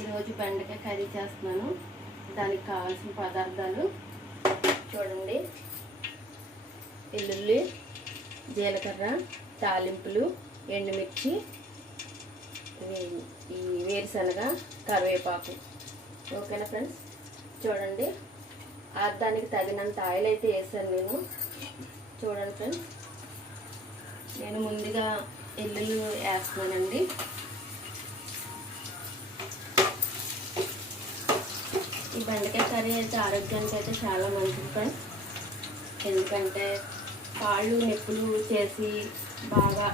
ఈరోజు బెండకాయ కర్రీ చేస్తున్నాను. దానికి కావాల్సిన పదార్థాలు చూడండి. వెల్లుల్లి, జీలకర్ర, తాలింపులు, ఎండుమిర్చి, ఈ వేరుశనగ, కరివేపాకు. ఓకేనా ఫ్రెండ్స్? చూడండి, దానికి తగినంత ఆయిల్ అయితే వేసాను నేను. చూడండి ఫ్రెండ్స్, నేను ముందుగా వెల్లుల్లి వేస్తున్నానండి. ఈ బెండకాయ కర్రీ అయితే ఆరోగ్యానికి అయితే చాలా మంచిది ఫ్రెండ్స్. ఎందుకంటే కాళ్ళు నొప్పులు చేసి బాగా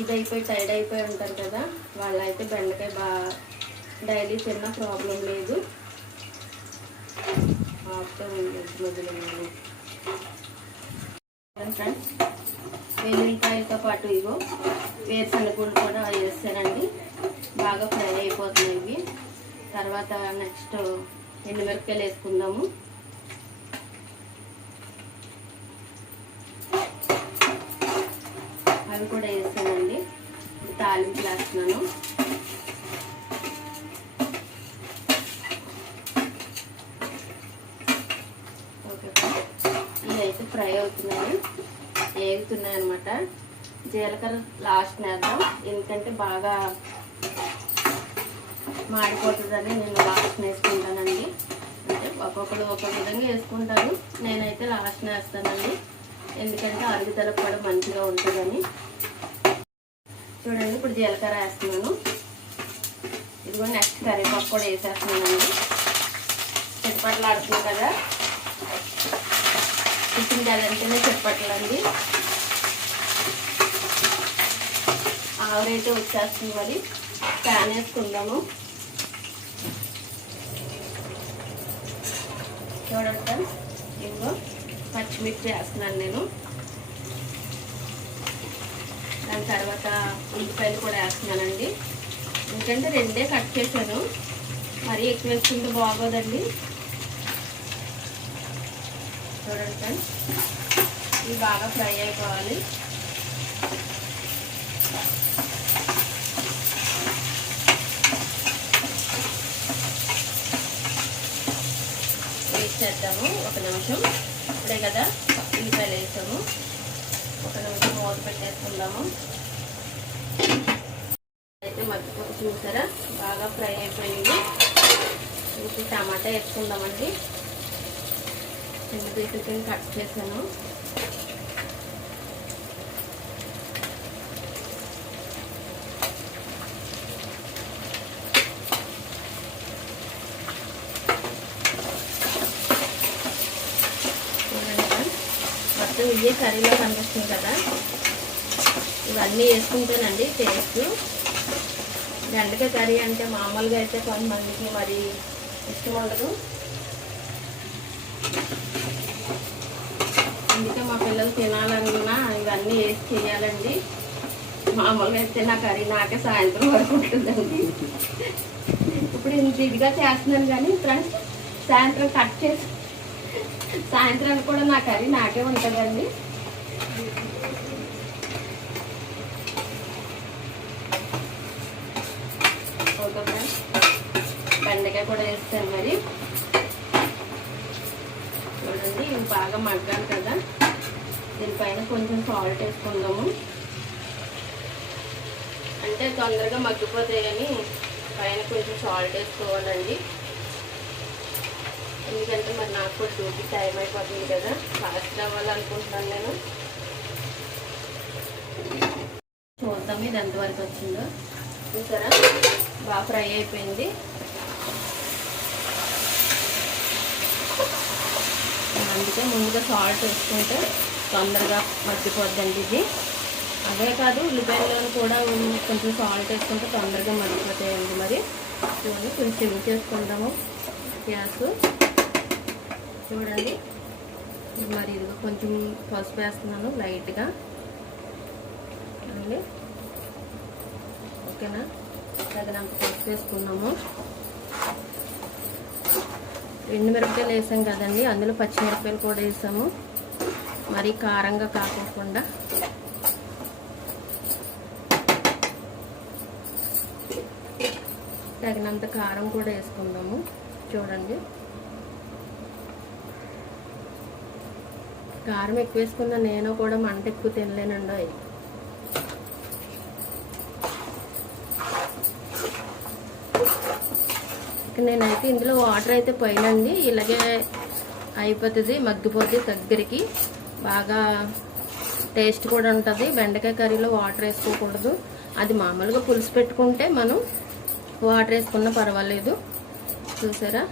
ఇదైపోయి టైర్డ్ అయిపోయి ఉంటారు కదా, వాళ్ళైతే బెండకాయ డైలీ తిన్న ప్రాబ్లం లేదు. ఫ్రెండ్స్, వెల్లుల్లిపాయలతో పాటు ఇగో వేరుశనగలు కూడా వేస్తానండి. బాగా ఫ్రై అయిపోతున్నాయి ఇవి. తర్వాత నెక్స్ట్ ఎండుమిరపకాయలు వేసుకుందాము. అవి కూడా వేస్తానండి. తాలింపు వేస్తున్నాను. ఓకే, ఇవైతే ఫ్రై అవుతున్నాయి, వేగుతున్నాయి అన్నమాట. జీలకర్ర లాస్ట్ వేద్దాం, ఎందుకంటే బాగా మాడిపోతుందని నేను లాస్ట్ వేసుకుంటానండి. అంటే ఒక్కొక్కరు ఒక్కొక్క విధంగా వేసుకుంటాను, నేనైతే లాస్ట్ వేస్తానండి. ఎందుకంటే అరుగుదల కూడా మంచిగా ఉంటుందని. చూడండి, ఇప్పుడు జీలకర్ర వేస్తున్నాను. ఇదిగో నెక్స్ట్ కరివేపాకు కూడా వేసేస్తున్నానండి. చిట్పట్లు ఆడుతుంది కదా, టిఫిన్ కదంటేనే చిట్పట్లండి. ఆవిరైతే వచ్చేస్తుంది. మరి ప్యాన్ వేసుకుందాము. చూడండి ఫ్రెండ్స్, ఇంకో పచ్చిమిర్చి వేస్తున్నాను నేను. దాని తర్వాత ఉల్లిపాయలు కూడా వేస్తున్నానండి. ఎందుకంటే రెండే కట్ చేశాను, మరీ ఎక్కువ వేసుకుంటే బాగోదండి. చూడండి ఫ్రెండ్స్, ఇవి బాగా ఫ్రై అయిపోవాలి. వేసేద్దాము ఒక నిమిషం. ఇప్పుడే కదా ఉల్లిపాయలు వేసాము, ఒక నిమిషం మూత పెట్టేసుకుందాము. అయితే మధ్యపప్పు చూసారా బాగా ఫ్రై అయిపోయింది. ఇప్పుడు టమాటా వేసుకుందామండి. చిన్న పీసులు కట్ చేశాను. మొత్తం ఇవే కర్రీలో కనిపిస్తుంది కదా, ఇవన్నీ వేసుకుంటేనండి టేస్ట్. బెండకాయ కర్రీ అంటే మామూలుగా అయితే కొంతమందికి మరి ఇష్టం ఉండదు. అందుకే మా పిల్లలు తినాలన్నా ఇవన్నీ వేసి చేయాలండి. మామూలుగా అయితే నా కర్రీ నాకే సాయంత్రం వరకు ఉంటుందండి. ఇప్పుడు ఇంత ఇదిగా చేస్తున్నాను కానీ ఫ్రెండ్స్, సాయంత్రం కట్ చేసి సాయంత్రానికి కూడా నా కర్రీ నాకే ఉంటుందండి. ఓకే ఫ్రెండ్స్, బెండకాయ కూడా వేస్తాను. మరి చూడండి, ఇవి బాగా మగ్గాలి కదా. దీనిపైన కొంచెం సాల్ట్ వేసుకుందాము, అంటే తొందరగా మగ్గిపోతాయి కానీ పైన కొంచెం సాల్ట్ వేసుకోవాలండి. ఎందుకంటే మరి నాకు కూడా డ్యూటీ టైం అయిపోతుంది కదా, ఫాస్ట్ అవ్వాలనుకుంటున్నాను నేను. చూద్దాం ఇది ఎంతవరకు వచ్చిందో. చూసారా బాగా ఫ్రై అయిపోయింది. అందుకే ముందుగా సాల్ట్ వేసుకుంటే తొందరగా మగ్గిపోద్దండి ఇది. అదే కాదు, ఉల్లిపాయలను కూడా కొంచెం సాల్ట్ వేసుకుంటే తొందరగా మగ్గిపోతాయండి. మరి చూడండి, కొంచెం సిమ్ చేసుకుంటాము గ్యాస్. చూడండి, మరి ఇదిగో కొంచెం పసుపు వేస్తున్నాను లైట్గా అండి. ఓకేనా? తగినంత పసుపు వేసుకున్నాము. ఎండుమిరపకాయలు వేసాం కదండి, అందులో పచ్చిమిరపకాయలు కూడా వేసాము. మరీ కారంగా కాకుండా. తగినంత కారం కూడా వేసుకుందాము. చూడండి, కారం ఎక్కువ వేసుకున్న నేను కూడా మంట ఎక్కువ తినలేనండి. నేనైతే ఇందులో వాటర్ అయితే పోయినండి, ఇలాగే అయిపోతుంది, మగ్గిపోతుంది దగ్గరికి. బాగా టేస్ట్ కూడా ఉంటుంది. బెండకాయ కర్రీలో వాటర్ వేసుకోకూడదు. అది మామూలుగా పులుసు పెట్టుకుంటే మనం వాటర్ వేసుకున్నా పర్వాలేదు. చూసారా,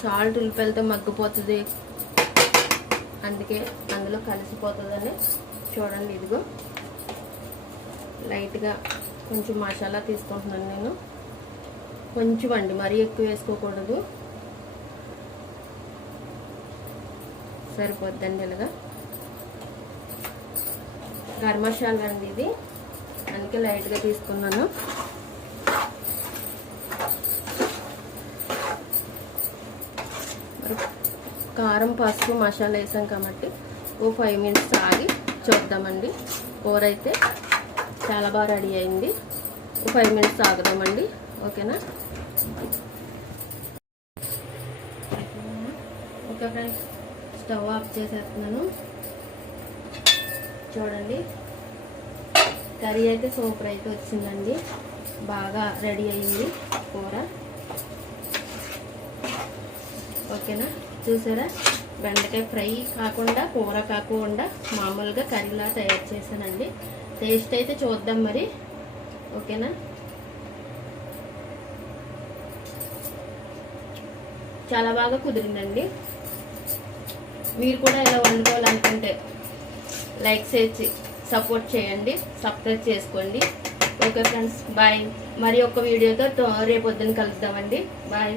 సాల్ట్ ఉల్లిపాయలతో మగ్గిపోతుంది, అందుకే అందులో కలిసిపోతుందని. చూడండి, ఇదిగో లైట్గా కొంచెం మసాలా తీసుకుంటున్నాను నేను. కొంచెం అండి, మరీ ఎక్కువ వేసుకోకూడదు. సరిపోద్దండి. ఇలాగా గరం మసాలా అండి ఇది, అందుకే లైట్గా తీసుకున్నాను. కారం, పసుపు, మసాలా వేసాం కాబట్టి ఓ 5 మినిట్స్ ఆగి చూద్దామండి. కూర అయితే చాలా బాగా రెడీ అయింది. 5 మినిట్స్ ఆగుదామండి. ఓకేనా? ఓకే ఫ్రెండ్స్, స్టవ్ ఆఫ్ చేసేస్తున్నాను. చూడండి, కర్రీ అయితే సూపర్ అయితే వచ్చిందండి. బాగా రెడీ అయింది కూర. ఓకేనా? చూసారా, బెండకాయ ఫ్రై కాకుండా, కూర కాకుండా మామూలుగా కర్రీలా తయారు చేశానండి. టేస్ట్ అయితే చూద్దాం మరి. ఓకేనా? చాలా బాగా కుదిరిందండి. మీరు కూడా ఇలా వండుకోవాలనుకుంటే లైక్ చేసి సపోర్ట్ చేయండి, సబ్స్క్రైబ్ చేసుకోండి. Okay friends, bye. మరి ఒక వీడియోతో రేపొద్దున కలుద్దామండి. బాయ్.